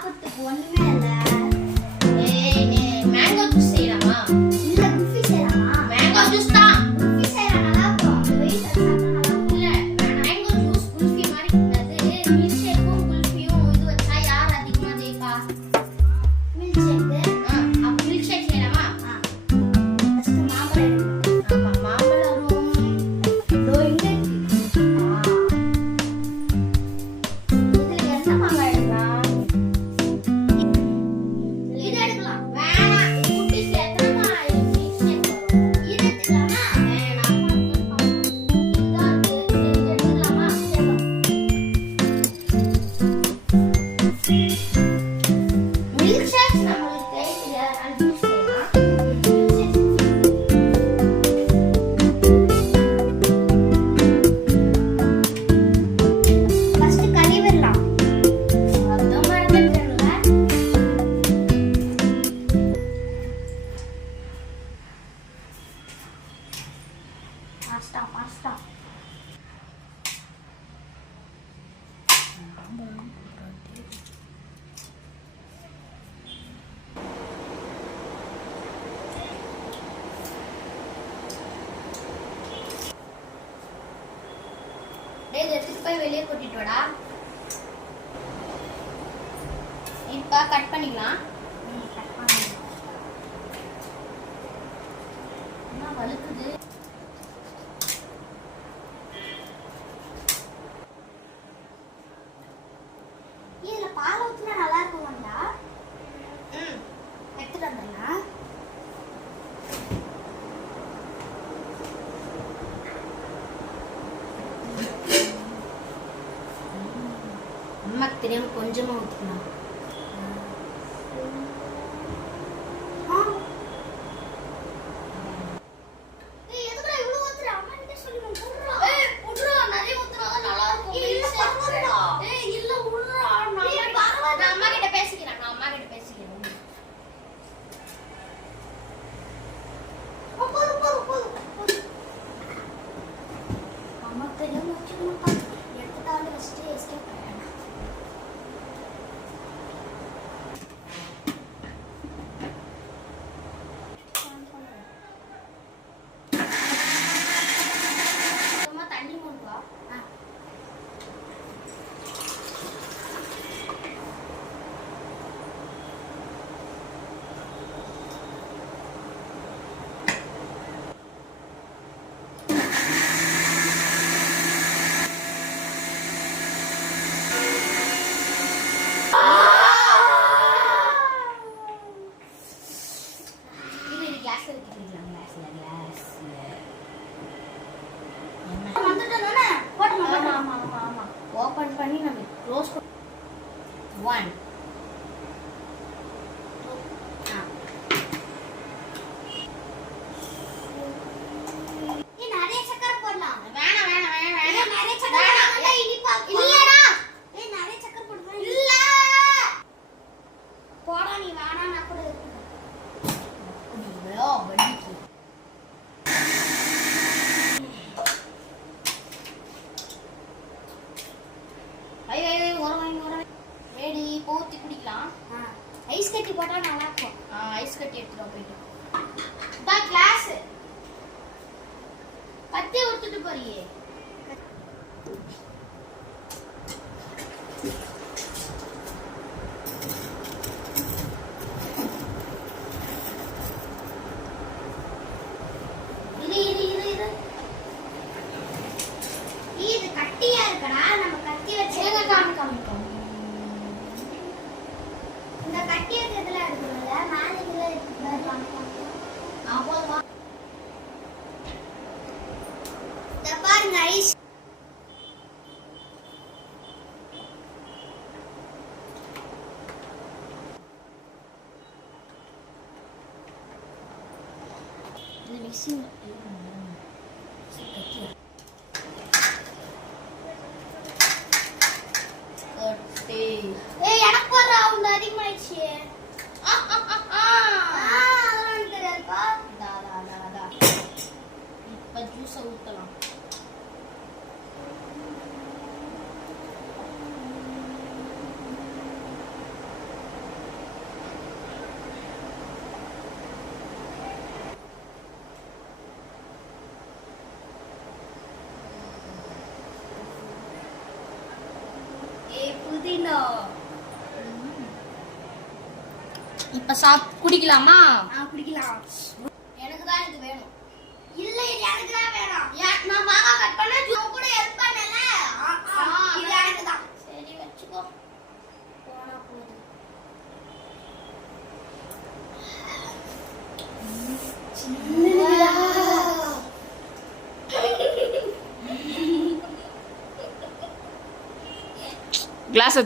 பார்க்கறதுக்கு ஒன்றுமே இல்லை. மேங்கோ ஜூஸ் செய்யலாமா? மில்க் ஷேக்ஸ் நம்மளுக்கு இதில் அஞ்சு Pasta, pasta. போய் வெளியே கூட்டிட்டு வாடா. இப்போ கட் பண்ணிக்கலாம். கட் பண்ணிக்கலாம் என்ன வலுக்குது தினம் கொஞ்சமாக ஊற்றிக்கலாம் Roast one. ஐஸ் கட்டி போட்டால் நல்லா இருக்கும் ஐஸ் கட்டி எடுத்துட்டு போயிட்டு. தான் கிளாஸ் பத்தி கொடுத்துட்டு போறியே. Racing Hey, anak dari. Ah, ah, ah, ah. Ah, இப்ப சாப் குடிக்கலாமா? குடிக்கலாம். எனக்கு தான் இது வேணும். இல்ல எனக்குதான் எனக்கு தான் வேணும் நான் மாங்காய் கட் பண்ண கிளாஸை